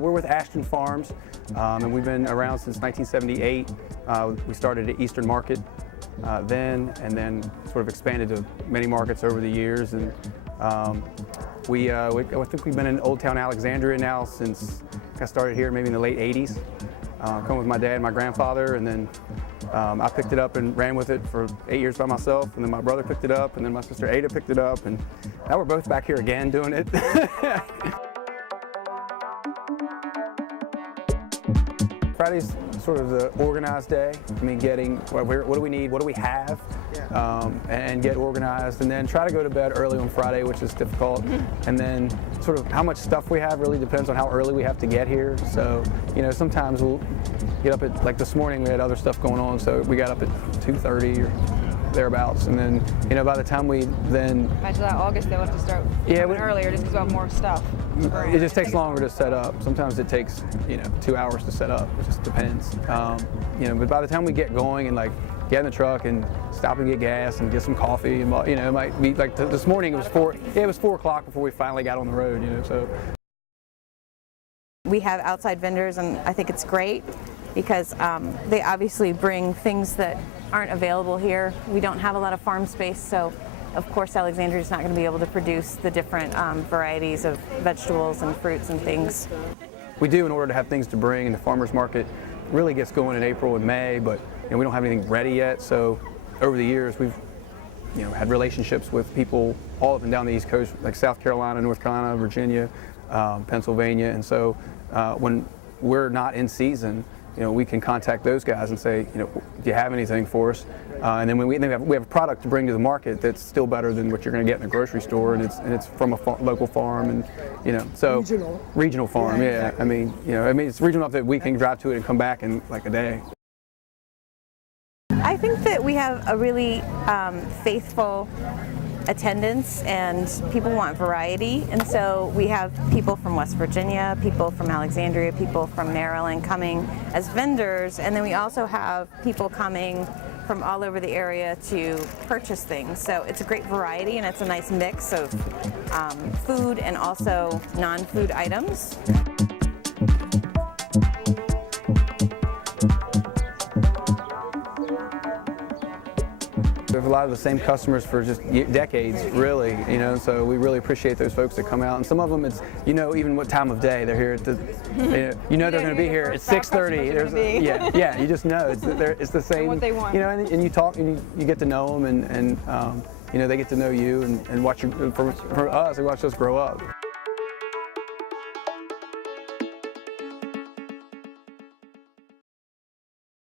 We're with Ashton Farms, and we've been around since 1978. We started at Eastern Market then, and then sort of expanded to many markets over the years. And I think we've been in Old Town Alexandria now since I started here maybe in the late 80s. Come with my dad and my grandfather, and then I picked it up and ran with it for 8 years by myself, and then my brother picked it up, and then my sister Ada picked it up, and now we're both back here again doing it. Friday's sort of the organized day. I mean, getting what do we need, what do we have, and get organized, and then try to go to bed early on Friday, which is difficult. And then sort of how much stuff we have really depends on how early we have to get here. So, you know, sometimes we'll get up at, like this morning we had other stuff going on, so we got up at 2:30 or thereabouts, and then, you know, by the time we then... By July, August, they'll have to start earlier just because we have more stuff. It just takes longer to set up. Sometimes it takes, you know, 2 hours to set up. It just depends. You know, but by the time we get going and like get in the truck and stop and get gas and get some coffee, and, you know, it might be like this morning. It was 4 o'clock before we finally got on the road. You know, so we have outside vendors, and I think it's great because they obviously bring things that aren't available here. We don't have a lot of farm space, so of course Alexandria is not going to be able to produce the different varieties of vegetables and fruits and things. We do in order to have things to bring, and the farmers market really gets going in April and May, but you know, we don't have anything ready yet. So over the years we've, you know, had relationships with people all up and down the East Coast, like South Carolina, North Carolina, Virginia, Pennsylvania, and so when we're not in season, you know, we can contact those guys and say, you know, do you have anything for us? And then when we have a product to bring to the market that's still better than what you're going to get in a grocery store, and it's from a local farm, and you know, so regional farm, yeah. I mean, you know, it's regional enough that we can drive to it and come back in like a day. I think that we have a really faithful attendance, and people want variety, and so we have people from West Virginia, people from Alexandria, people from Maryland coming as vendors, and then we also have people coming from all over the area to purchase things. So it's a great variety, and it's a nice mix of food and also non-food items. We have a lot of the same customers for just decades, really, you know, so we really appreciate those folks that come out. And some of them, it's, you know, even what time of day they're here at the, you know they're going to be here at 6:30. Yeah, you just know it's the same. What they want. You know, and you talk and you get to know them, and you know, they get to know you and watch you. For us, they watch us grow up.